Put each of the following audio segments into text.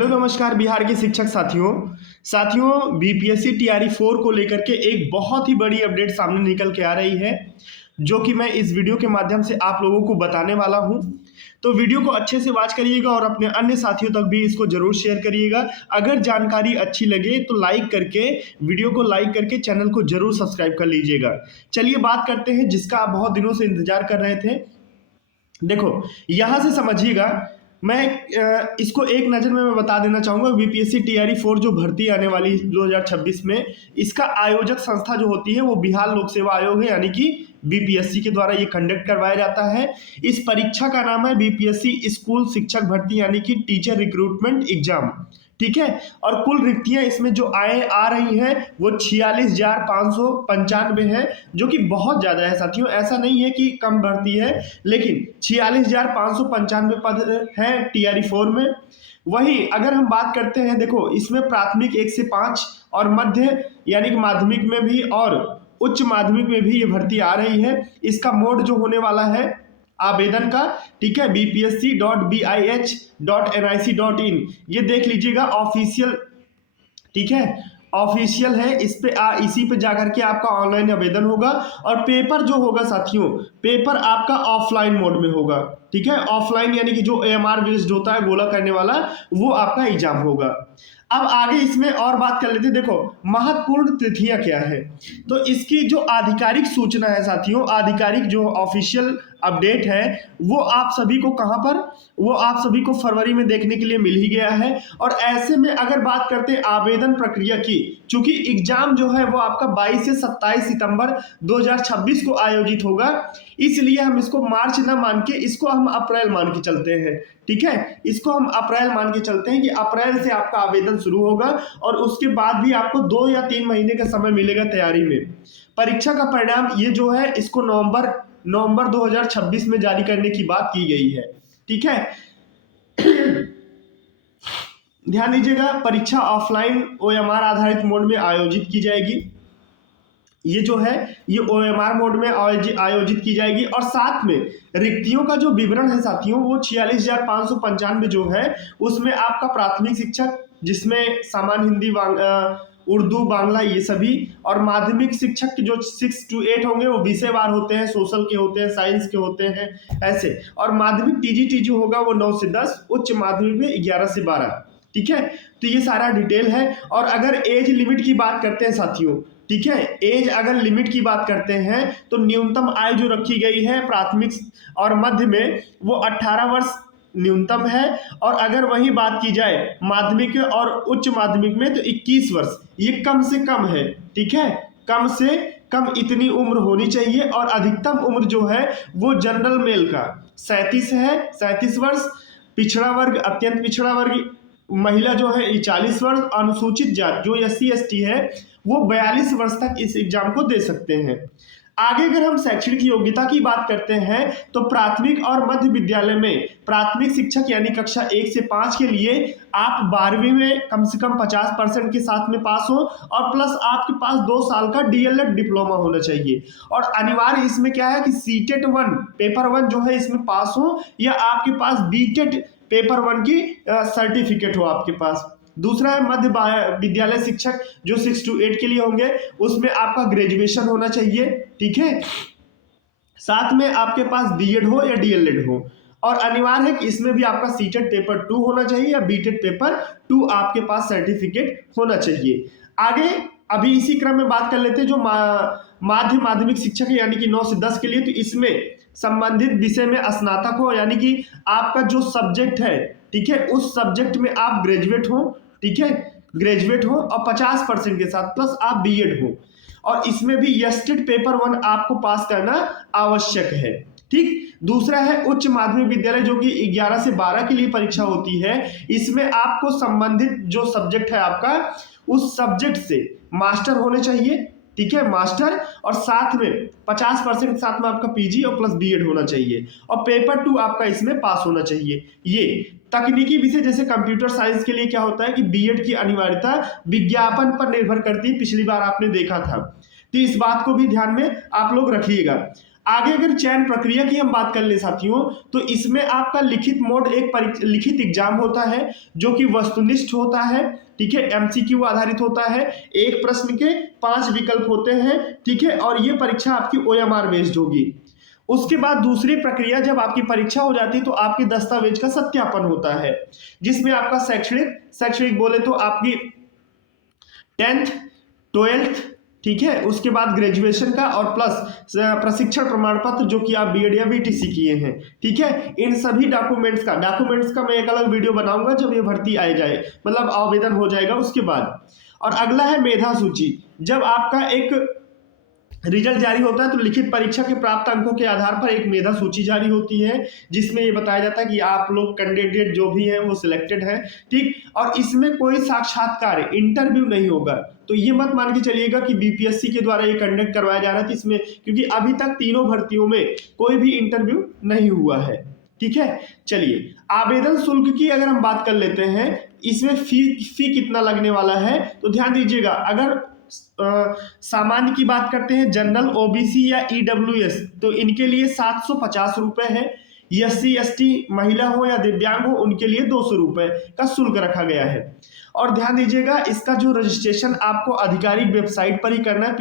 Hello नमस्कार बिहार के शिक्षक साथियों बीपीएससी टीआरई 4 को लेकर के एक बहुत ही बड़ी अपडेट सामने निकल के आ रही है जो कि मैं इस वीडियो के माध्यम से आप लोगों को बताने वाला हूं। तो वीडियो को अच्छे से वॉच करिएगा और अपने अन्य साथियों तक भी इसको जरूर शेयर करिएगा। अगर जानकारी अच्छी लगे तो वीडियो को लाइक करके चैनल को जरूर सब्सक्राइब कर लीजिएगा। चलिए बात करते हैं जिसका आप बहुत दिनों से इंतजार कर रहे थे। देखो यहाँ से समझिएगा, मैं इसको एक नज़र में मैं बता देना चाहूँगा। बीपीएससी टीआरई 4 जो भर्ती आने वाली 2026 में, इसका आयोजक संस्था जो होती है वो बिहार लोक सेवा आयोग है, यानी कि बीपीएससी के द्वारा ये कंडक्ट करवाया जाता है। इस परीक्षा का नाम है बीपीएससी स्कूल शिक्षक भर्ती यानी कि टीचर रिक्रूटमेंट एग्जाम, ठीक है। और कुल रिक्तियां इसमें जो आ रही हैं वो 46,595 है, जो कि बहुत ज़्यादा है साथियों। ऐसा नहीं है कि कम भर्ती है, लेकिन 46,595 पद हैं टीआरई 4 में। वहीं अगर हम बात करते हैं, देखो इसमें प्राथमिक 1 से 5 और मध्य यानी कि माध्यमिक में भी और उच्च माध्यमिक में भी ये भर्ती आ रही है। इसका मोड जो होने वाला है आवेदन का, ठीक है, bpsc.bih.nic.in, ये देख लीजिएगा ऑफिशियल, ठीक है, ऑफिशियल है। इसी पे जाकर के आपका ऑनलाइन आवेदन होगा। और पेपर जो होगा साथियों, पेपर आपका ऑफलाइन मोड में होगा, ठीक है। ऑफलाइन यानी कि जो एएमआर बेस्ड होता है, गोला करने वाला, वो आपका एग्जाम होगा। अब आगे इसमें और बात कर लेते हैं। देखो महत्वपूर्ण तिथियां क्या है, तो इसकी जो आधिकारिक सूचना है साथियों, आधिकारिक जो ऑफिशियल अपडेट है, वो आप सभी को कहां पर, वो आप सभी को फरवरी में देखने के लिए मिल ही गया है। और ऐसे में अगर बात करते हैं आवेदन प्रक्रिया की, चूंकि एग्जाम जो है वो आपका 22 से 27 सितंबर 2026 को आयोजित होगा, इसलिए हम इसको मार्च ना मान के इसको हम अप्रैल मान के चलते हैं, ठीक है। इसको हम अप्रैल मान के चलते हैं कि अप्रैल से आपका आवेदन शुरू होगा और उसके बाद भी आपको 2 या 3 महीने का समय मिलेगा तैयारी में। परीक्षा का परिणाम ये जो है इसको नवंबर 2026 में जारी करने की बात की गई है, ठीक है। ध्यान दीजिएगा, परीक्षा ऑफलाइन ओएमआर आधारित मोड में आयोजित की जाएगी। ये जो है ये ओएमआर मोड में आयोजित की जाएगी। और साथ में रिक्तियों का जो विवरण है साथियों, वो 46,595 जो है उसमें आपका प्राथमिक शिक्षक, जिसमें सामान्य हिंदी, उर्दू, बांग्ला ये सभी, और माध्यमिक शिक्षक जो 6 to 8 होंगे वो विषयवार होते हैं, सोशल के होते हैं, साइंस के होते हैं ऐसे। और माध्यमिक टीजीटी जो होगा वो 9 से 10, उच्च माध्यमिक में 11 से 12, ठीक है। तो ये सारा डिटेल है। और अगर एज लिमिट की बात करते हैं साथियों, ठीक है, एज अगर लिमिट की बात करते हैं तो न्यूनतम आयु जो रखी गई है प्राथमिक और मध्य में वो 18 वर्ष न्यूनतम है। और अगर वही बात की जाए माध्यमिक और उच्च माध्यमिक में तो 21 वर्ष ये कम से कम है, ठीक है। कम से कम इतनी उम्र होनी चाहिए। और अधिकतम उम्र जो है वो जनरल मेल का 37 है, 37 वर्ष। पिछड़ा वर्ग, अत्यंत पिछड़ा वर्ग महिला जो है 40 वर्ष। अनुसूचित जाति जो SC ST है वो 42 वर्ष तक इस एग्जाम को दे सकते हैं। आगे अगर हम शैक्षणिक योग्यता की बात करते हैं तो प्राथमिक और मध्य विद्यालय में प्राथमिक शिक्षक यानी कक्षा 1 से 5 के लिए आप 12वीं में कम से कम 50% के साथ में पास हो और प्लस आपके पास 2 साल का DLED डिप्लोमा होना चाहिए। और अनिवार्य इसमें क्या है कि सीटेट 1 पेपर 1 जो है इसमें पास हो, या आपके पास बीटेट पेपर 1 की सर्टिफिकेट हो आपके पास। दूसरा है मध्य विद्यालय शिक्षक जो 6 to 8 के लिए होंगे, उसमें आपका ग्रेजुएशन होना चाहिए, ठीक है। साथ में आपके पास बीएड हो या DLED हो। और अनिवार्य है कि इसमें भी आपका सीटेट पेपर 2 होना चाहिए या बीटेट पेपर 2 आपके पास सर्टिफिकेट होना चाहिए। आगे अभी इसी क्रम में बात कर लेते हैं जो माध्यमिक शिक्षक है यानी कि 9 से 10 के लिए। तो इसमें संबंधित विषय में स्नातक हो, यानी कि आपका जो सब्जेक्ट है, ठीक है, उस सब्जेक्ट में आप ग्रेजुएट हो, ठीक है, ग्रेजुएट हो और 50% के साथ प्लस आप बीएड हो। और इसमें भी यस्टेट पेपर 1 आपको पास करना आवश्यक है, ठीक। दूसरा है उच्च माध्यमिक विद्यालय जो कि 11 से 12 के लिए परीक्षा होती है। इसमें आपको संबंधित जो सब्जेक्ट है आपका, उस सब्जेक्ट से मास्टर होने चाहिए, ठीक है, मास्टर। और साथ में 50% के साथ में आपका पीजी और प्लस बीएड होना चाहिए। और पेपर 2 आपका इसमें पास होना चाहिए। ये तकनीकी विषय जैसे कंप्यूटर साइंस के लिए क्या होता है कि बीएड की अनिवार्यता विज्ञापन पर निर्भर करती है, पिछली बार आपने देखा था। तो इस बात को भी ध्यान में आप लोग रखिएगा। आगे अगर चयन प्रक्रिया की हम बात कर ले साथियों, तो इसमें आपका लिखित मोड एक लिखित एग्जाम होता है जो कि वस्तुनिष्ठ होता है, ठीक है, एमसीक्यू आधारित होता है, एक प्रश्न के 5 विकल्प होते हैं, ठीक है, और ये परीक्षा आपकी ओएमआर बेस्ड होगी। उसके बाद दूसरी प्रक्रिया, जब आपकी परीक्षा हो जाती है तो आपके दस्तावेज का सत्यापन होता है, जिसमें आपका शैक्षणिक बोले तो आपकी 10th 12th, ठीक है, उसके बाद ग्रेजुएशन का और प्लस प्रशिक्षण प्रमाण पत्र जो कि आप बीएड या बीटीसी किए हैं, ठीक है, इन सभी डॉक्यूमेंट्स का मैं एक अलग वीडियो बनाऊंगा जब ये भर्ती आ जाए, मतलब आवेदन हो जाएगा उसके बाद। और अगला है मेधा सूची। जब आपका एक रिजल्ट जारी होता है तो लिखित परीक्षा के प्राप्त अंकों के आधार पर एक मेधा सूची जारी होती है, जिसमें ये बताया जाता है कि आप लोग कैंडिडेट जो भी हैं वो सिलेक्टेड हैं, ठीक, और इसमें कोई साक्षात्कार इंटरव्यू नहीं होगा। तो ये मत मान के चलिएगा कि बीपीएससी के द्वारा ये कंडक्ट करवाया जा रहा है इसमें, क्योंकि अभी तक तीनों भर्तियों में कोई भी इंटरव्यू नहीं हुआ है, ठीक है। चलिए, आवेदन शुल्क की अगर हम बात कर लेते हैं, इसमें फी कितना लगने वाला है, तो ध्यान दीजिएगा। अगर सामान्य की बात करते हैं, जनरल, ओबीसी या ईडब्ल्यूएस, तो इनके लिए 750 रुपए है। एससी एसटी महिला हो या दिव्यांग हो, उनके लिए 200 रुपए का शुल्क रखा गया है। और ध्यान दीजिएगा, इसका जो रजिस्ट्रेशन आपको आधिकारिक वेबसाइट पर ही करना है,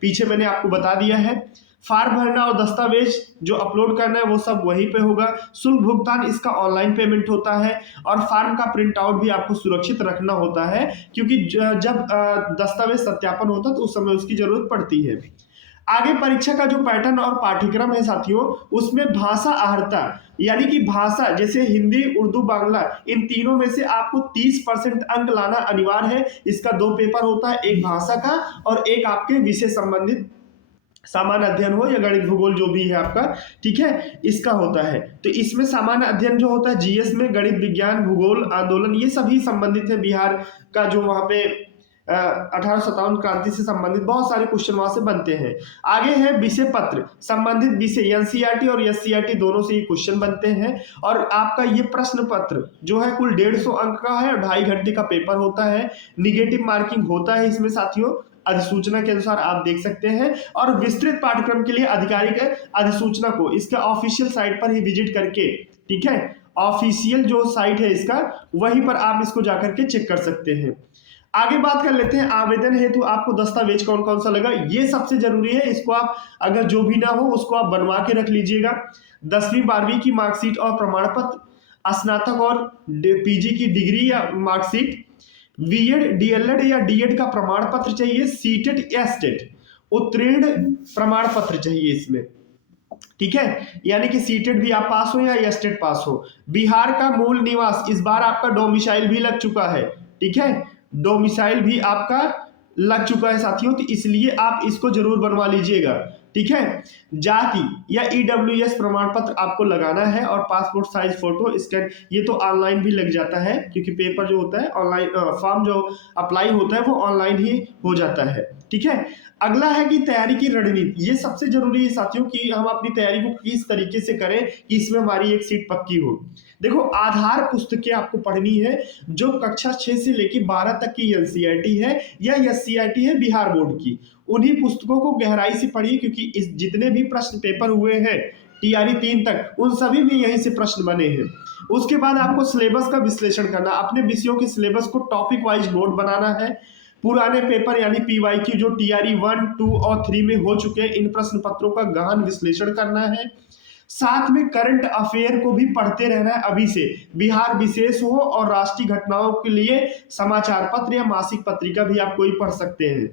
पीछे मैंने आपको बता दिया है। फॉर्म भरना और दस्तावेज जो अपलोड करना है वो सब वहीं पे होगा। शुल्क भुगतान इसका ऑनलाइन पेमेंट होता है, और फॉर्म का प्रिंट आउट भी आपको सुरक्षित रखना होता है, क्योंकि जब दस्तावेज सत्यापन होता है तो उस समय उसकी जरूरत पड़ती है। आगे परीक्षा का जो पैटर्न और पाठ्यक्रम है साथियों, उसमें भाषा अहर्ता, यानी कि भाषा जैसे हिंदी, उर्दू, बांग्ला, इन तीनों में से आपको 30% अंक लाना अनिवार्य है। इसका 2 पेपर होता है, एक भाषा का और एक आपके विषय संबंधित सामान्य अध्ययन हो या गणित भूगोल जो भी है आपका, ठीक है, इसका होता है। तो इसमें सामान्य अध्ययन जो होता है जीएस में, गणित, विज्ञान, भूगोल, आंदोलन, ये सभी संबंधित है। बिहार का जो वहां पे 1857 क्रांति से संबंधित बहुत सारे क्वेश्चन वहां से बनते हैं। आगे है विषय पत्र, संबंधित विषय एनसीईआरटी और एससीईआरटी दोनों से ये क्वेश्चन बनते हैं। और आपका ये प्रश्न पत्र जो है कुल 150 अंक का है और 2.5 घंटे का पेपर होता है। निगेटिव मार्किंग होता है इसमें साथियों, अधिसूचना के अनुसार आप देख सकते हैं। और विस्तृत पाठ्यक्रम के लिए आधिकारिक अधिसूचना को इसका ऑफिशियल साइट पर ही विजिट करके, ठीक है, ऑफिशियल जो साइट है इसका, वहीं पर आप इसको जाकर के चेक कर सकते हैं। आगे बात कर लेते हैं आवेदन हेतु आपको दस्तावेज कौन कौन सा लगा। ये सबसे जरूरी है, इसको आप अगर जो भी ना हो उसको आप बनवा के रख लीजिएगा। 10वीं 12वीं की मार्कशीट और प्रमाण पत्र, स्नातक और पीजी की डिग्री या मार्कशीट, बीएड, डीएलएड या डीएड का प्रमाण पत्र चाहिए, सीटेट या स्टेट उत्तीर्ण प्रमाण पत्र चाहिए इसमें, ठीक है, यानी कि सीटेट भी आप पास हो या स्टेट पास हो। बिहार का मूल निवास, इस बार आपका डोमिसाइल भी लग चुका है, ठीक है, डोमिसाइल भी आपका लग चुका है साथियों, तो इसलिए आप इसको जरूर बनवा लीजिएगा, ठीक है। जाति या ईडब्ल्यूएस प्रमाण पत्र आपको लगाना है, और पासपोर्ट साइज फोटो स्कैन, ये तो ऑनलाइन भी लग जाता है, क्योंकि पेपर जो होता है ऑनलाइन, फॉर्म जो अप्लाई होता है वो ऑनलाइन ही हो जाता है, ठीक है। अगला है कि तैयारी की रणनीति, ये सबसे जरूरी है साथियों कि हम अपनी तैयारी को किस तरीके से करें कि इसमें हमारी एक सीट पक्की हो। देखो, आधार पुस्तकें आपको पढ़नी है जो कक्षा 6 से लेकर 12 तक की एनसीईआरटी है या एससीईआरटी है बिहार बोर्ड की, उन्हीं पुस्तकों को गहराई से पढ़िए, क्योंकि इस जितने भी प्रश्न पेपर हुए हैं टीआरई 3 तक, उन सभी में यहीं से प्रश्न बने हैं। उसके बाद आपको सिलेबस का विश्लेषण करना, अपने विषयों के सिलेबस को टॉपिक वाइज नोट बनाना है। पुराने पेपर यानी पीवाईक्यू जो टीआरई 1, 2 और 3 में हो चुके हैं, इन प्रश्न पत्रों का गहन विश्लेषण करना है। साथ में करंट अफेयर को भी पढ़ते रहना है अभी से, बिहार विशेष हो और राष्ट्रीय घटनाओं के लिए समाचार पत्र या मासिक पत्रिका भी आप कोई पढ़ सकते हैं,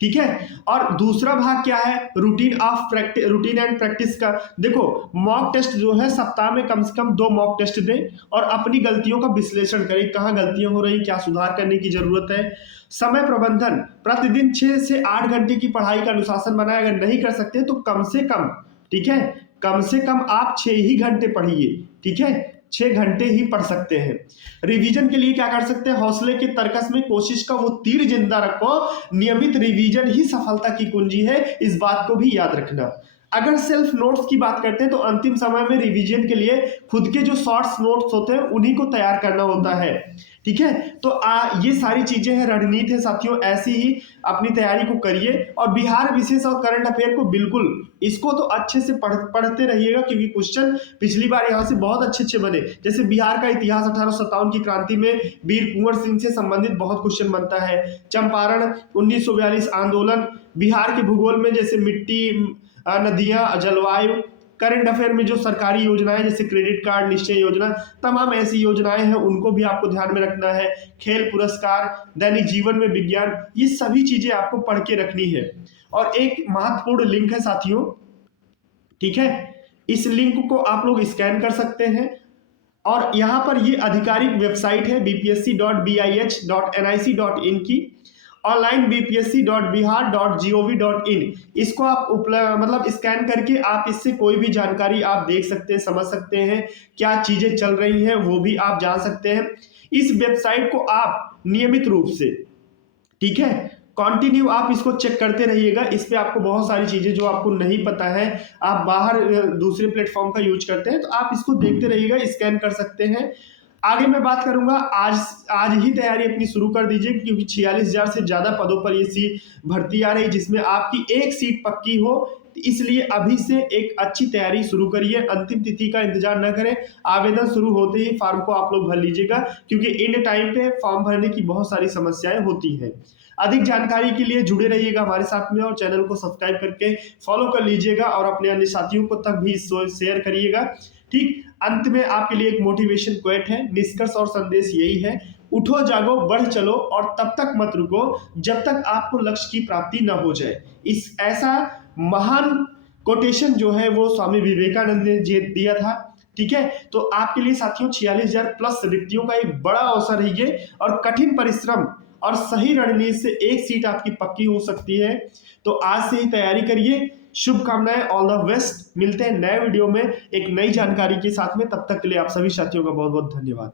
ठीक है। और दूसरा भाग क्या है, रूटीन एंड प्रैक्टिस का। देखो, मॉक टेस्ट जो है सप्ताह में कम से कम 2 मॉक टेस्ट दें और अपनी गलतियों का विश्लेषण करें, कहाँ गलतियां हो रही, क्या सुधार करने की जरूरत है। समय प्रबंधन, प्रतिदिन 6 से 8 घंटे की पढ़ाई का अनुशासन बनाए, अगर नहीं कर सकते तो कम से कम, ठीक है, कम से कम आप 6 ही घंटे पढ़िए, ठीक है, 6 घंटे ही पढ़ सकते हैं। रिवीजन के लिए क्या कर सकते हैं, हौसले के तर्कस में कोशिश का वो तीर जिंदा रखो, नियमित रिवीजन ही सफलता की कुंजी है, इस बात को भी याद रखना। अगर सेल्फ नोट्स की बात करते हैं तो अंतिम समय में रिवीजन के लिए खुद के जो शॉर्ट्स नोट्स होते हैं उन्हीं को तैयार करना होता है। ठीक है, तो ये सारी चीजें हैं, रणनीति है साथियों, ऐसी ही अपनी तैयारी को करिए। और बिहार विशेष और करंट अफेयर को बिल्कुल इसको तो अच्छे से पढ़ते रहिएगा, क्योंकि क्वेश्चन पिछली बार यहाँ से बहुत अच्छे अच्छे बने। जैसे बिहार का इतिहास 1857 की क्रांति में वीर कुंवर सिंह से संबंधित बहुत क्वेश्चन बनता है। चंपारण 1942 आंदोलन, बिहार के भूगोल में जैसे मिट्टी, नदियां, जलवायु, करंट अफेयर में जो सरकारी योजनाएं जैसे क्रेडिट कार्ड, निश्चय योजना, तमाम ऐसी योजनाएं हैं उनको भी आपको ध्यान में रखना है। खेल पुरस्कार, दैनिक जीवन में विज्ञान, ये सभी चीजें आपको पढ़ के रखनी है। और एक महत्वपूर्ण लिंक है साथियों, ठीक है, इस लिंक को आप लोग स्कैन कर सकते हैं और यहाँ पर ये आधिकारिक वेबसाइट है bpsc.bih.nic.in की, ऑनलाइन bpsc.bihar.gov.in। इसको आप मतलब स्कैन करके आप इससे कोई भी जानकारी आप देख सकते हैं, समझ सकते हैं, क्या चीजें चल रही हैं वो भी आप जान सकते हैं। इस वेबसाइट को आप नियमित रूप से, ठीक है, कंटिन्यू आप इसको चेक करते रहिएगा। इस पे आपको बहुत सारी चीजें जो आपको नहीं पता है, आप बाहर दूसरे प्लेटफॉर्म का यूज करते हैं, तो आप इसको देखते रहिएगा, स्कैन कर सकते हैं। आगे मैं बात करूंगा, आज ही तैयारी अपनी शुरू कर दीजिए, क्योंकि 46,000 से ज्यादा पदों पर ये सीट भर्ती आ रही, जिसमें आपकी एक सीट पक्की हो, इसलिए अभी से एक अच्छी तैयारी शुरू करिए। अंतिम तिथि का इंतजार न करें, आवेदन शुरू होते ही फॉर्म को आप लोग भर लीजिएगा, क्योंकि इन टाइम पे फॉर्म भरने की बहुत सारी समस्याएं होती हैं। अधिक जानकारी के लिए जुड़े रहिएगा हमारे साथ में और चैनल को सब्सक्राइब करके फॉलो कर लीजिएगा और अपने अन्य साथियों को तक भी शेयर करिएगा। ठीक, अंत में आपके लिए एक मोटिवेशन क्वेट है, निष्कर्ष और संदेश यही है, उठो जागो बढ़ चलो और तब तक मत रुको जब तक आपको लक्ष्य की प्राप्ति न हो जाए। इस ऐसा महान कोटेशन जो है वो स्वामी विवेकानंद ने दिया था। ठीक है, तो आपके लिए साथियों 46,000 प्लस रिक्तियों का एक बड़ा अवसर है ये, और कठिन परिश्रम और सही रणनीति से एक सीट आपकी पक्की हो सकती है। तो आज से ही तैयारी करिए। शुभकामनाएं, ऑल द बेस्ट। मिलते हैं नए वीडियो में एक नई जानकारी के साथ में, तब तक के लिए आप सभी साथियों का बहुत बहुत धन्यवाद।